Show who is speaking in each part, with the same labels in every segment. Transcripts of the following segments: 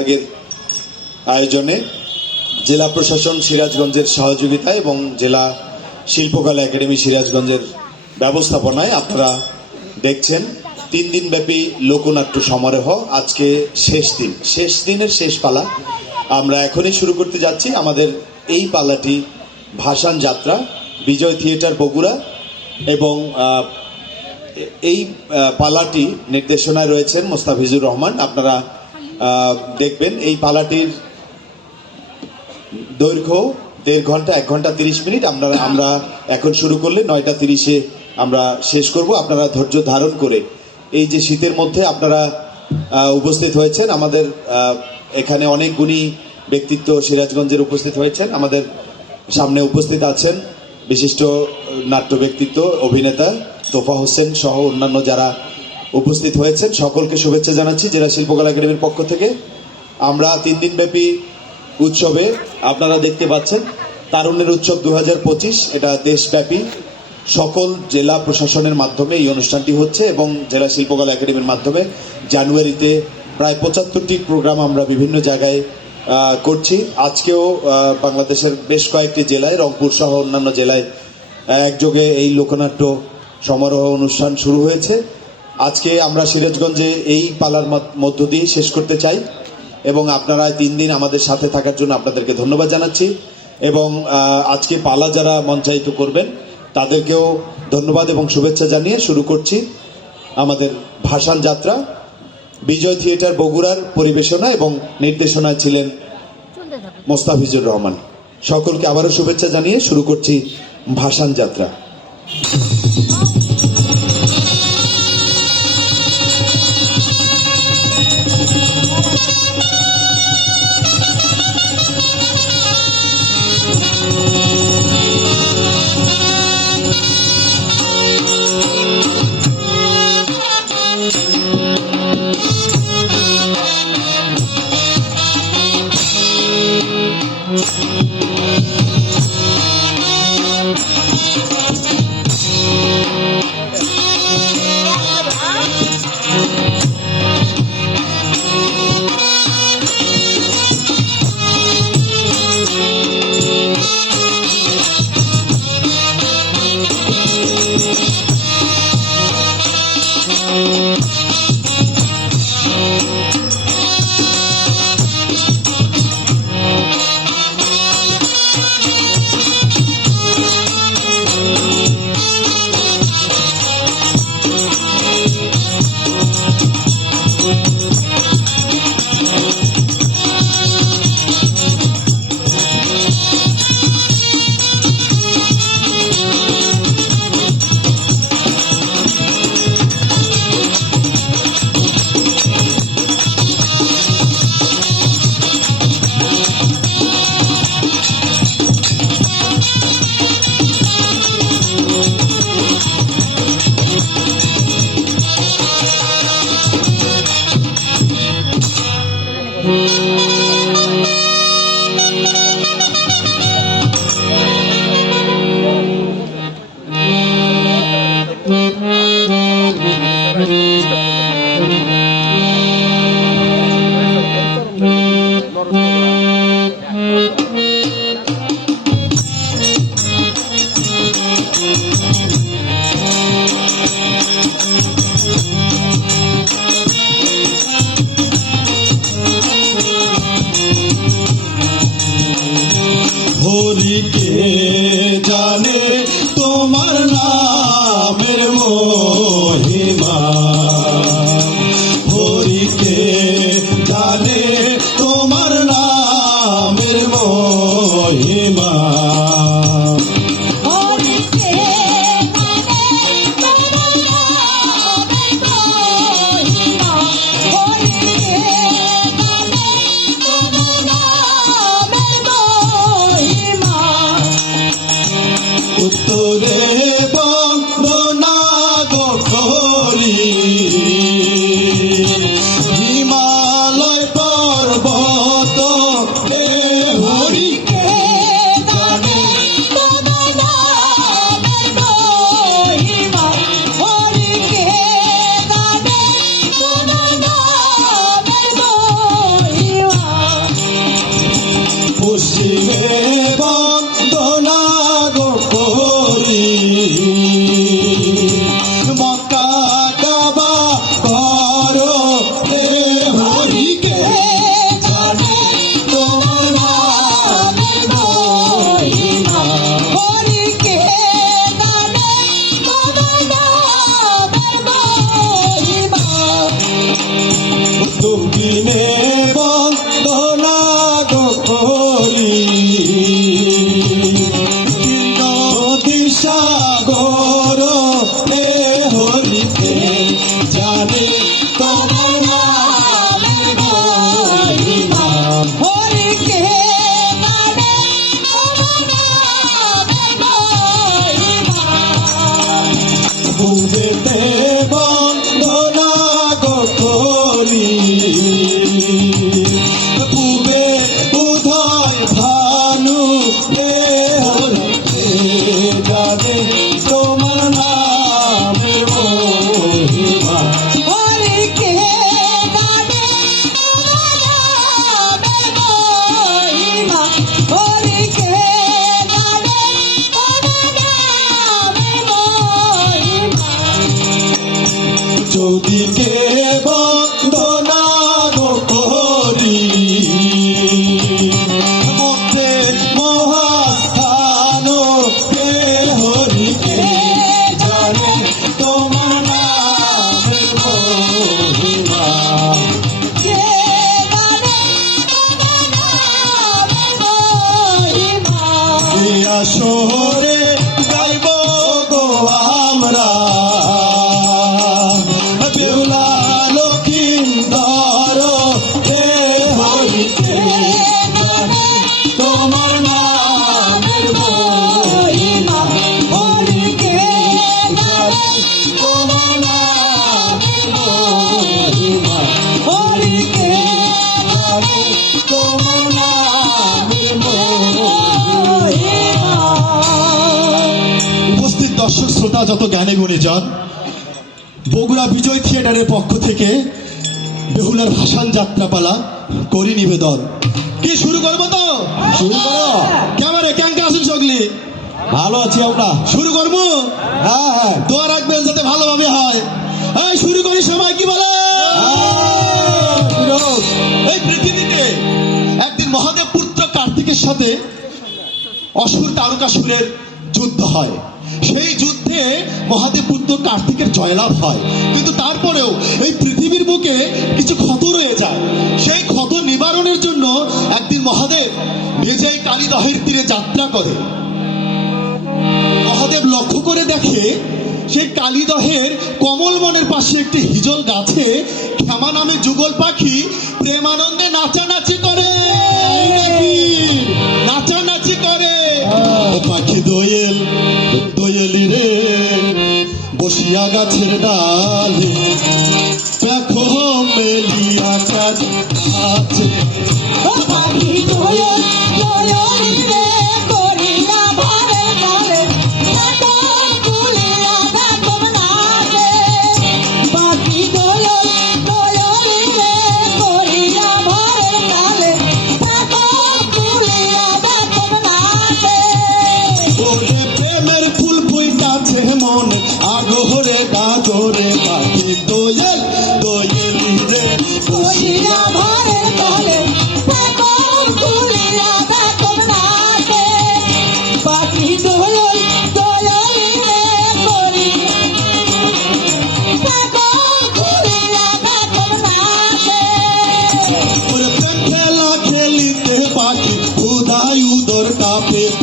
Speaker 1: বিভাগের আয়োজনে জেলা প্রশাসন সিরাজগঞ্জের সহযোগিতায় এবং জেলা শিল্পকলা একাডেমি সিরাজগঞ্জের ব্যবস্থাপনায় আপনারা দেখছেন তিন দিন ব্যাপী লোকনাট্য সমারোহ। আজকে শেষ দিন। শেষ দিনের শেষ পালা। আমরা এখনই শুরু করতে যাচ্ছি। আমাদের এই পালাটি ভাসান যাত্রা, বিজয় থিয়েটার বগুড়া এবং এই পালাটি নির্দেশনায় রয়েছেন মোস্তাফিজুর রহমান। আপনারা দেখবেন এই পালাটির দৈর্ঘ্য দেড় ঘণ্টা, এক ঘণ্টা তিরিশ মিনিট। আমরা আমরা এখন শুরু করলে নয়টা তিরিশে আমরা শেষ করব। আপনারা ধৈর্য ধারণ করে এই যে শীতের মধ্যে আপনারা উপস্থিত হয়েছেন, আমাদের এখানে অনেক ব্যক্তিত্ব সিরাজগঞ্জের উপস্থিত হয়েছেন, আমাদের সামনে উপস্থিত আছেন বিশিষ্ট নাট্য ব্যক্তিত্ব, অভিনেতা তোফা হোসেন সহ অন্যান্য যারা উপস্থিত হয়েছেন। সকলকে শুভেচ্ছা জানাচ্ছি জেলা শিল্পকলা একাডেমির পক্ষ থেকে। আমরা তিন দিন ব্যাপী উৎসবে আপনারা দেখতে পাচ্ছেন তারুণ্যের উৎসব দু হাজার পঁচিশ। এটা দেশব্যাপী। সকল জেলা প্রশাসনের মাধ্যমে এই অনুষ্ঠানটি হচ্ছে এবং জেলা শিল্পকলা একাডেমির মাধ্যমে জানুয়ারিতে প্রায় পঁচাত্তরটি প্রোগ্রাম আমরা বিভিন্ন জায়গায় করছি। আজকেও বাংলাদেশের বেশ কয়েকটি জেলায়, রংপুর সহ অন্যান্য জেলায় একযোগে এই লোকনাট্য সমারোহ অনুষ্ঠান শুরু হয়েছে। আজকে আমরা সিরাজগঞ্জে এই পালার মধ্য- দিয়ে শেষ করতে চাই এবং আপনারা তিন দিন আমাদের সাথে থাকার জন্য আপনাদেরকে ধন্যবাদ জানাচ্ছি এবং আজকে পালা যারা মঞ্চায়িত করবেন, তাদেরকেও ধন্যবাদ এবং শুভেচ্ছা জানিয়ে শুরু করছি আমাদের ভাসান যাত্রা। বিজয় থিয়েটার বগুড়ার পরিবেশনা এবং নির্দেশনায় ছিলেন মোস্তাফিজুর রহমান। সকলকে আবারও শুভেচ্ছা জানিয়ে শুরু করছি ভাসান যাত্রা।
Speaker 2: Amen. গুণীজন বগুড়া বিজয় থিয়েটারের পক্ষ থেকে বেহুলার ভাসান যাত্রাপালা করি নিবেদন। কি শুরু করব তো শুরু করো। ক্যামেরা ক্যাঙ্কে আসুন সগলি ভালো আছি আমরা। শুরু করব? হ্যাঁ হ্যাঁ। দোয়া রাখবেন যাতে ভালোভাবে হয়। হ্যাঁ শুরু করি সময় কি বলে? এই পৃথিবীতে একদিন মহাদেব পুত্র কার্তিকের সাথে অসুর তারকাসুরের যুদ্ধ হয়। সেই যুদ্ধে মহাদেব পুত্র কার্তিকের জয়লাভ হয়। কিন্তু তারপরেও এই পৃথিবীর বুকে কিছু ক্ষত রয়ে যায়। সেই ক্ষত নিবারণের জন্য একদিন মহাদেব নিজেই কালীদহের তীরে যাত্রা করে। মহাদেব লক্ষ্য করে দেখে সেই কালীদহের কমল বনের পাশে একটি হিজল গাছে ক্ষমা নামে যুগল পাখি প্রেমানন্দে নাচানাচি করে। নাচানাচি দোয়েলি রে বসিয়া গাছের ডালে দেখো মেলিয়া কাজ উদর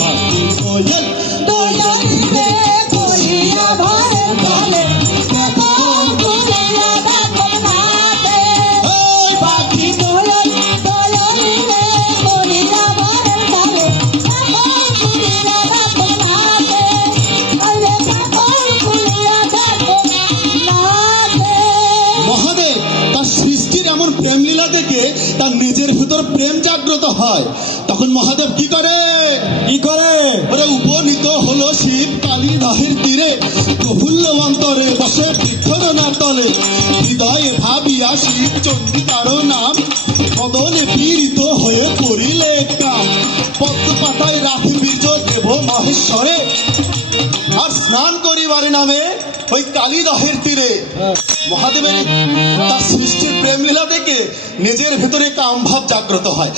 Speaker 2: শিব চণ্ডী কারও নাম কদলে পীড়িত হয়ে পড়িলে কাম পদ্ম পাতায় রাখি বীর্য দেব মহেশ্বরে। আর স্নান করিবারে নামে ওই কালীদহের তীরে। মহাদেবের তার সৃষ্টির প্রেম লীলা দেখে নিজের ভেতরে কাম ভাব জাগ্রত হয়।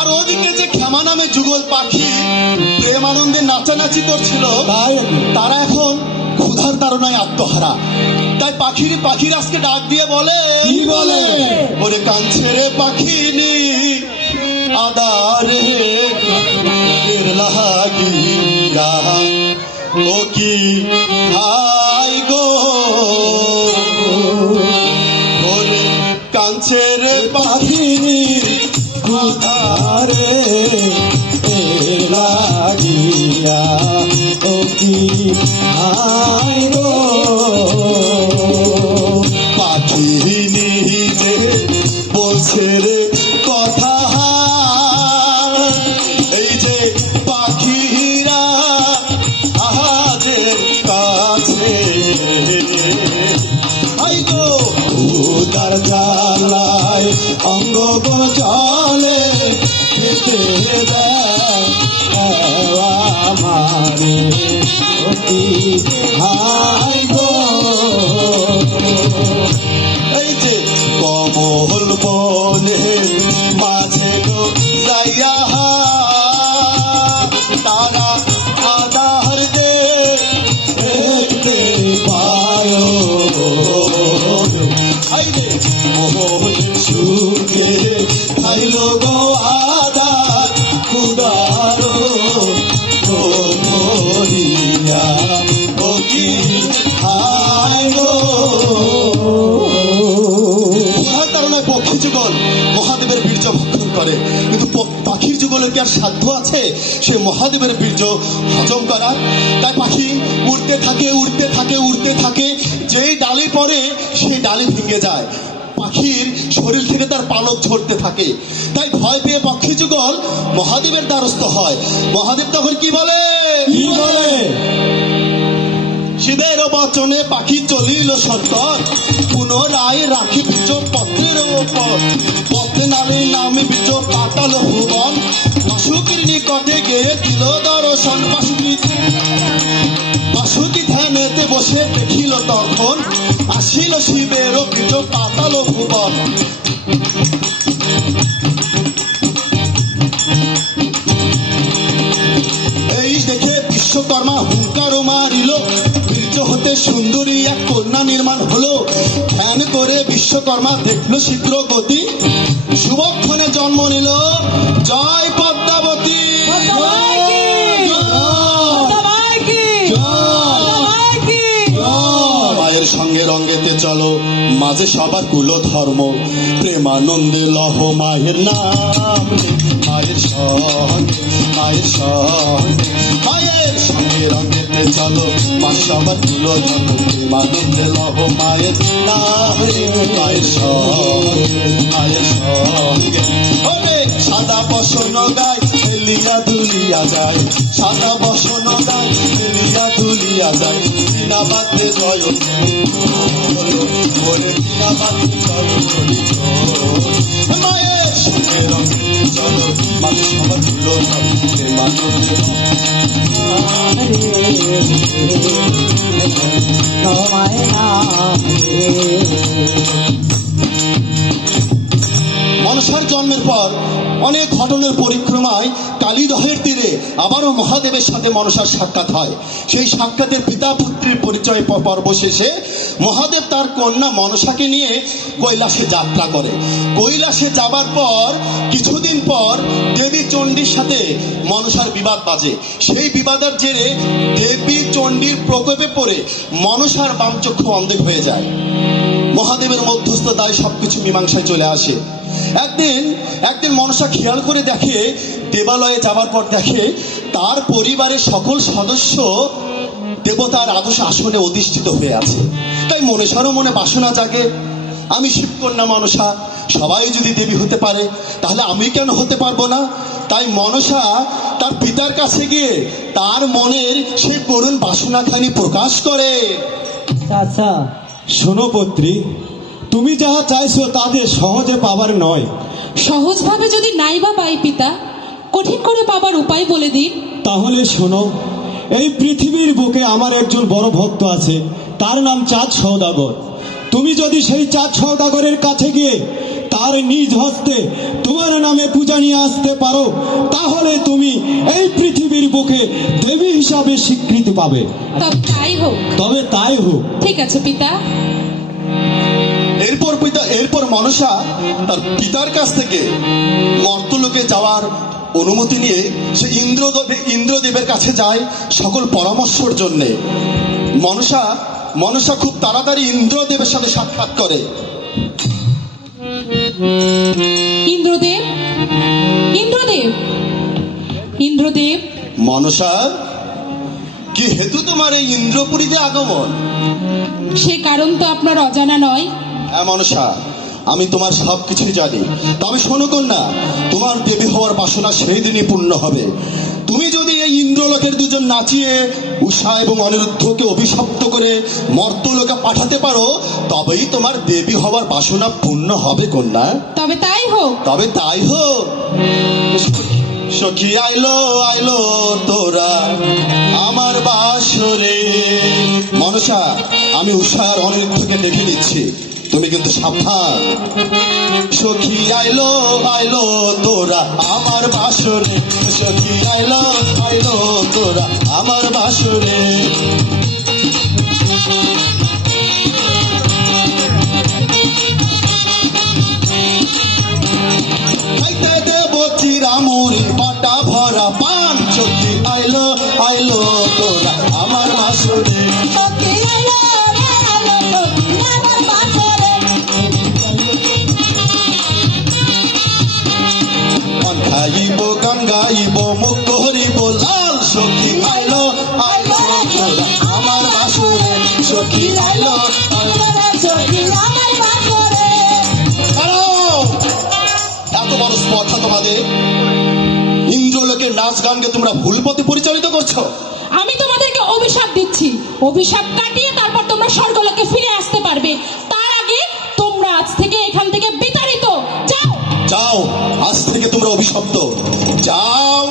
Speaker 2: আর ওদিকে যে ক্ষমা নামে যুগল পাখি প্রেম আনন্দে নাচানাচি করছিল তারা এখন ক্ষুধার তারণায় আত্মহারা। তাই পাখির পাখির আজকে ডাক দিয়ে বলে কি বলে? ওরে কাঞ্ছে রে পাখিনি আদারে লাগি ও কি ভাই ও সাধ্য আছে, সে মহাদেবের বীর্য হজম করার। তাই পাখি উড়তে থাকে উড়তে থাকে উড়তে থাকে। যেই ডালে পড়ে, সেই ডালে ভেঙে যায়। পাখির শরীর থেকে তার পালক ঝরতে থাকে। তাই ভয় পেয়ে পক্ষী যুগল মহাদেবের দ্বারস্থ হয়। মহাদেব তখন কি বলে? কি বলে? বচনে পাখি চলিল সত্তর। পুনরায় রাখি বীজ পত্রের ওপর। পত্রে নামে নামে বীজ পাতাল ভুবন। বাসুকির নিকটে গিয়ে দিল দর্শন। বাসুকি ধ্যানেতে বসে দেখিল তখন আসিল শিবের বীজ পাতাল ভুবন। এই দেখে বিশ্বকর্মা হুঙ্কার মারিল হতে সুন্দরী এক কন্যা নির্মাণ হলো। ধ্যান করে বিশ্বকর্মা দেখল শীঘ্র গতি। শুভক্ষণে জন্ম নিল জয় পদ্মাবতী। মায়ের সঙ্গে রঙ্গেতে চলো মাঝে সবার কুল ধর্ম প্রেমানন্দে লহ মায়ের নাম। মায়ের সঙ্গে মায়ের সঙ্গে মায়ের সঙ্গে রঙ্গেতে চলো মা সবার কুল ধর্ম প্রেমানন্দে লহ মায়ের নাম মায়ের সঙ্গে মায়ের সঙ্গে। সাদা বসন গায় ফেলিয়া দুলিয়া যায়। সাদা বসন গায় ফেলিয়া দুলিয়া যায়। বিনা বাদে জয়, বলে বিনা বাদে করি জয়। মায়ের সঙ্গে রঙে চলো মানুষ সবার তুলো মানুষ
Speaker 3: তোমায় নামে
Speaker 2: মনসার জন্মের পর অনেক ঘটনের পরিক্রমায় কালীদহের তীরে আবারও মহাদেবের সাথে মনসার সাক্ষাৎ হয়। সেই সাক্ষাতের পিতা পুত্রের পরিচয় পর্ব শেষে মহাদেব তার কন্যা মনসাকে নিয়ে কৈলাসে যাত্রা করে। কৈলাসে যাবার পর, কিছুদিন পর দেবী চণ্ডীর সাথে মনসার বিবাদ বাজে। সেই বিবাদের জেরে দেবী চণ্ডীর প্রকোপে পড়ে মনসার বামচক্ষু অন্ধের হয়ে যায়। মহাদেবের মধ্যস্থতায় সবকিছু মীমাংসায় চলে আসে। একদিন একদিন মনসা খেয়াল করে দেখে দেবালয়ে যাবার পর দেখে তার পরিবারের সকল সদস্য দেবতার আদর্শ আসনে অধিষ্ঠিত হয়ে আছে। তাই মনসারও মনে বাসনা জাগে। আমি শিবকন্যা মনসা সবাই যদি দেবী হতে পারে তাহলে আমি কেন হতে পারব না? তাই মনসা তার পিতার কাছে গিয়ে তার মনের সেই করুণ বাসনাখানি প্রকাশ করে।
Speaker 3: আচ্ছা।
Speaker 4: শোনো পত্রী তুমি যাহা চাইছো তাদের সহজে পাবার নয়।
Speaker 5: সহজভাবে যদি নাই বা পাই পিতা কঠিন করে পাবার উপায় বলে দিন।
Speaker 4: তাহলে শোনো এই পৃথিবীর বুকে আমার একজন বড় ভক্ত আছে তার নাম চাঁদ সৌদাগর তুমি যদি সেই চাঁদ সৌদাগরের কাছে গিয়ে তার নিজ হস্তে তোমার নামে পূজা নিয়ে আসতে পারো তাহলে তুমি এই পৃথিবীর বুকে দেবী হিসাবে স্বীকৃতি পাবে।
Speaker 5: তবে তাই হোক।
Speaker 4: তবে তাই হোক।
Speaker 5: ঠিক আছে পিতা।
Speaker 2: এরপর পিতা এরপর মনসা তার পিতার কাছ থেকে মর্তলোকে যাওয়ার অনুমতি নিয়ে সে ইন্দ্রদেব ইন্দ্রদেবের কাছে যায় সকল পরামর্শর জন্যে। মনসা মনসা খুব তাড়াতাড়ি ইন্দ্রদেবের সাথে সাক্ষাৎ করে।
Speaker 5: ইন্দ্রদেব? ইন্দ্রদেব? ইন্দ্রদেব?
Speaker 2: মনসা কি হেতু তোমার এই ইন্দ্রপুরীতে আগমন?
Speaker 5: সে কারণ তো আপনার অজানা নয়।
Speaker 2: মনসা আমি তোমার সব কিছুই জানি। তবে শোনো কন্যা তোমার দেবী হওয়ার বাসনা সেই দিনই পূর্ণ হবে। তুমি যদি এই ইন্দ্রলোকের দুজন নাচিয়ে উষা এবং অনিরুদ্ধকে অভিশপ্ত করে মর্তলোকে পাঠাতে পারো তবেই তোমার দেবী হওয়ার বাসনা পূর্ণ হবে কন্যা।
Speaker 5: তবে তাই হোক।
Speaker 2: তবে তাই হোক। সখী আইলো আইলো তোরা আমার বাসরে। মনসা আমি উষার অনিরুদ্ধকে দেখে নিচ্ছি। তুমি কিন্তু সাবধান। সখী আইলো আইলো তোরা আমার বাসরে। সখী আইলো আইলো তোরা আমার বাসরে। তোমরা ভুল পথে পরিচালিত করছ?
Speaker 5: আমি তোমাদেরকে অভিশাপ দিচ্ছি। অভিশাপ কাটিয়ে তারপর তোমরা স্বর্গলোকে ফিরে আসতে পারবে। তার আগে তোমরা আজ থেকে এখান থেকে বিতাড়িত। যাও।
Speaker 2: যাও আজ থেকে তোমরা অভিশপ্ত। যাও।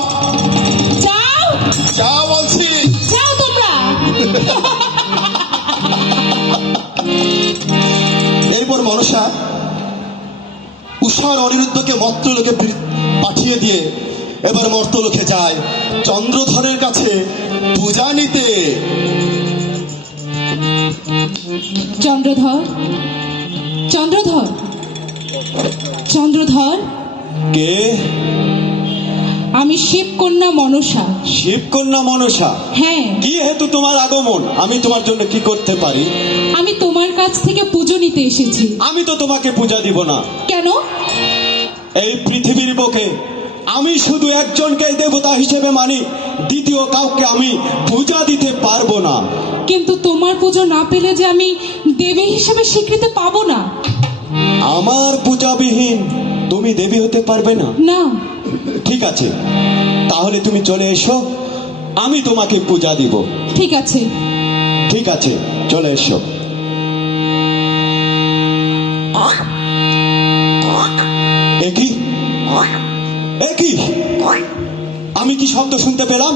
Speaker 5: যাও।
Speaker 2: যাও বলছি।
Speaker 5: যাও তোমরা।
Speaker 2: এরপর মনসা উষার অনিরুদ্ধকে মর্তলোকে বি- পাঠিয়ে দিয়ে এবার মর্ত মর্তলোকে যায়। চন্দ্রধরের কাছে পূজা নিতে।
Speaker 5: চন্দ্রধর চন্দ্রধর চন্দ্রধর।
Speaker 4: কে?
Speaker 5: আমি শিবকন্যা মনসা।
Speaker 4: শিবকন্যা মনসা?
Speaker 5: হ্যাঁ।
Speaker 4: কি হেতু তোমার আগমন? আমি তোমার জন্য কি করতে পারি?
Speaker 5: আমি তোমার কাছ থেকে পুজো নিতে এসেছি।
Speaker 4: আমি তো তোমাকে পূজা দিব না।
Speaker 5: কেন?
Speaker 4: এই পৃথিবীর বুকে আমি শুধু একজনকে দেবতা হিসেবে মানি দ্বিতীয় কাউকে আমি পূজা দিতে পারব না।
Speaker 5: কিন্তু তোমার পুজো না পেলে যে আমি দেবী হিসেবে স্বীকৃতি পাবো না?
Speaker 4: আমার পূজাবিহীন তুমি দেবী হতে পারবে না।
Speaker 5: না।
Speaker 4: ঠিক আছে তাহলে তুমি চলে এসো আমি তোমাকে পূজা দিব।
Speaker 5: ঠিক আছে।
Speaker 4: ঠিক আছে চলে এসো। আমি কি শব্দ শুনতে পেলাম?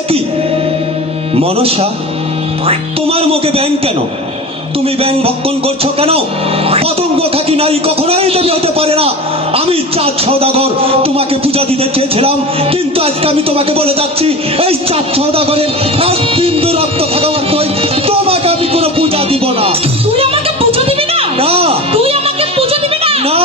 Speaker 4: একই মনসা তোমার মুখে ব্যাং কেন? তুমি ব্যাং ভক্ষণ করছ কেন? পতঙ্গ খাকি নাই কখনোই দেবী হতে পারে না। আমি চাঁদ সৌদাগর তোমাকে পূজা দিতে চেয়েছিলাম কিন্তু আজকে আমি তোমাকে বলে যাচ্ছি এই চাঁদ সৌদাগরের এক বিন্দু রক্ত থাকা মাত্রই তোমাকে আমি কোনো পূজা দিব না।
Speaker 5: তুই আমাকে পুজো দিবি না?
Speaker 4: না।
Speaker 5: তুই আমাকে পুজো দিবি না?
Speaker 4: না।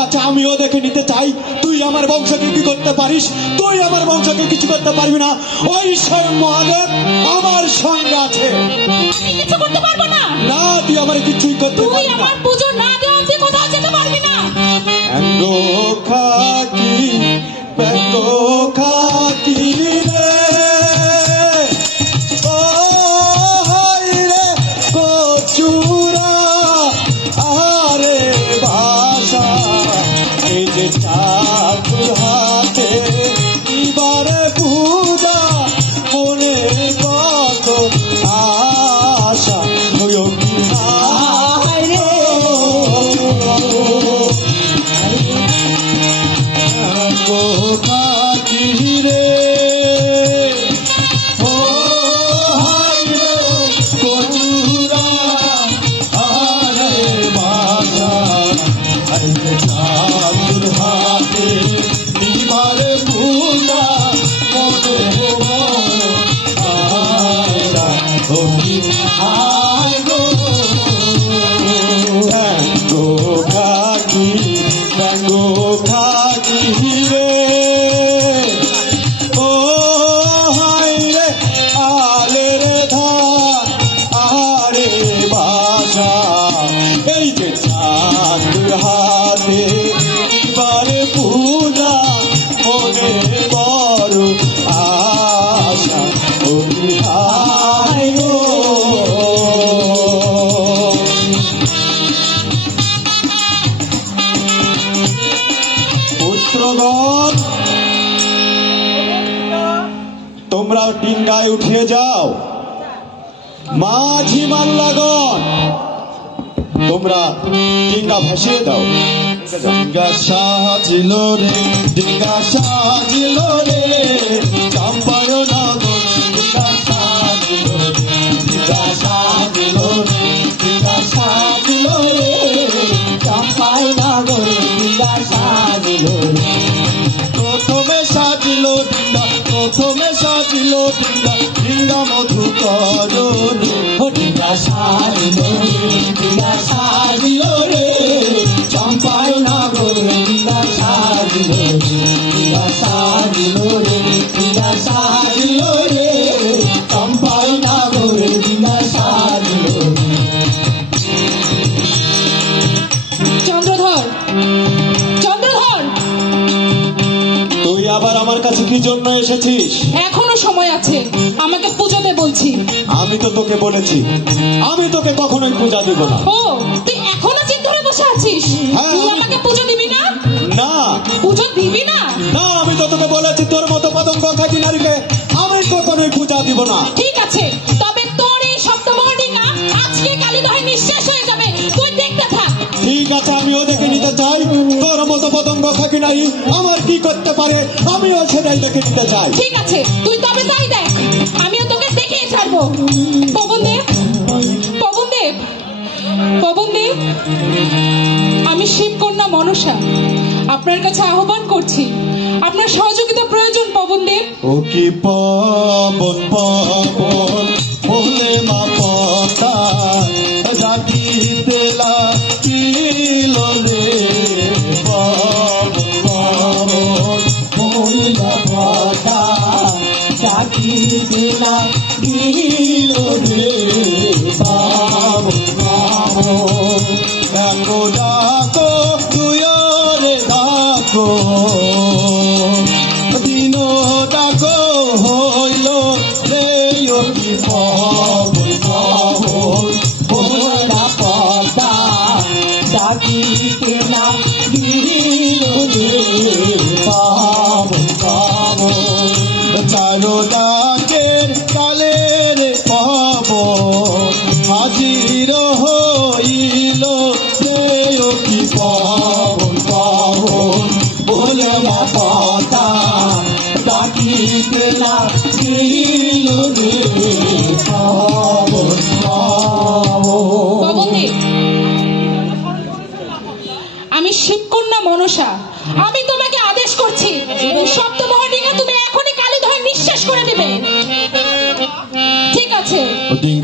Speaker 5: আছে আমিও
Speaker 4: দেখে নিতে চাই। তুই আমার বংশকে কি করতে পারিস? তুই আমার বংশকে কিছু করতে পারবি না। ওই স্বয়ং মহাদেব আমার সঙ্গে আছে।
Speaker 5: কিছু করতে পারব না।
Speaker 4: না তুই আমার কিছুই করতে পারবি না।
Speaker 5: আমার পুজো না দেওয়া অব্দি কোথাও যেতে পারবি না।
Speaker 4: ডিঙ্গা
Speaker 2: সাজিল রে ডিঙ্গা সাজিল রে, চাম্পার নগর ডিঙ্গা সাজিল রে ডিঙ্গা সাজিল রে ডিঙ্গা সাজিল রে
Speaker 3: চম্পাই নগর ডিঙ্গা সাজিল রে।
Speaker 2: প্রথমে সাজিল ডিঙ্গা, প্রথমে সাজিল ডিঙ্গা ডিঙ্গা মধু কর রে।
Speaker 3: ডিঙ্গা সাজিল রে ডিঙ্গা সাজিল রে
Speaker 4: এসেছিস?
Speaker 5: এখনও সময় আছে। আমাকে পুজোতে বলছি।
Speaker 4: আমি তো তোকে বলেছি। আমি তোকে কখনোই পূজা দিব না।
Speaker 5: ও তুই এখনও চিত ধরে বসে আছিস?
Speaker 4: হ্যাঁ,
Speaker 5: তুই আমাকে পুজো দিবি না?
Speaker 4: না।
Speaker 5: পুজো দিবি না?
Speaker 4: না আমি তো তোকে বলেছি তোর মতো পতঙ্গ খাকি নারীকে আমি কখনোই পূজা দিব না।
Speaker 5: ঠিক আছে তবে তোর এই সপ্তমহডিঙ্গা আজকে কালীদহে নিঃশেষ হয়ে যাবে। তুই দেখতে থাক।
Speaker 4: ঠিক আছে আমিও দেখে নিতে চাই। তোর মতো পতঙ্গ কি করতে পারে আমিও সেটাই দেখে নিতে চাই।
Speaker 5: ঠিক আছে তুই তবে তাই দেখ। আমিও তোকে দেখিয়ে ছাড়বো। পবনদেব পবনদেব পবনদেব আমি শিবকন্যা মনসা আপনার কাছে আহ্বান করছি। আপনার সহযোগিতা প্রয়োজন পবনদেব।
Speaker 2: ও কি পাবন পাবন। দিল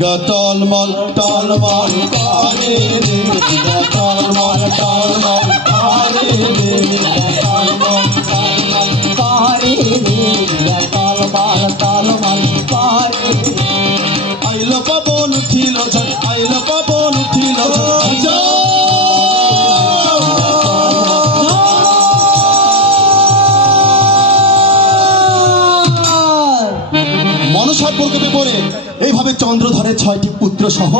Speaker 2: ডিঙ্গা ছয়টি পুত্র সহ